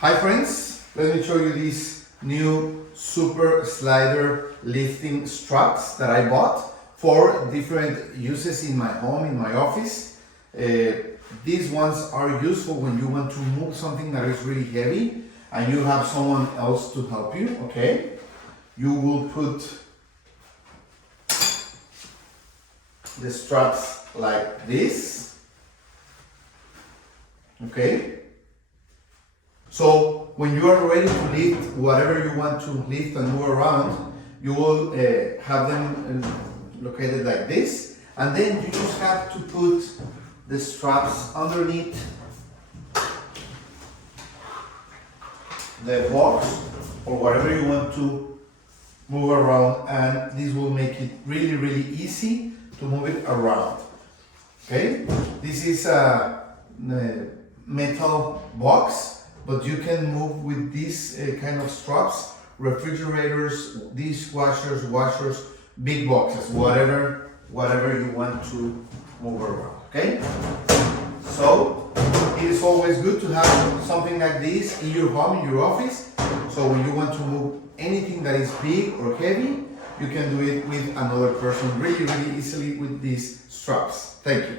Hi friends, let me show you these new SuperSlider lifting straps that I bought for different uses in my home, in my office. These ones are useful when you want to move something that is really heavy and you have someone else to help you, okay? You will put the straps like this, okay? So when you are ready to lift whatever you want to lift and move around, you will have them located like this, and then you just have to put the straps underneath the box or whatever you want to move around, and this will make it really easy to move it around. Okay, this is a metal box, but you can move with these kind of straps, refrigerators, dishwashers, washers, big boxes, whatever you want to move around, okay? So it is always good to have something like this in your home, in your office, so when you want to move anything that is big or heavy, you can do it with another person really easily with these straps. Thank you.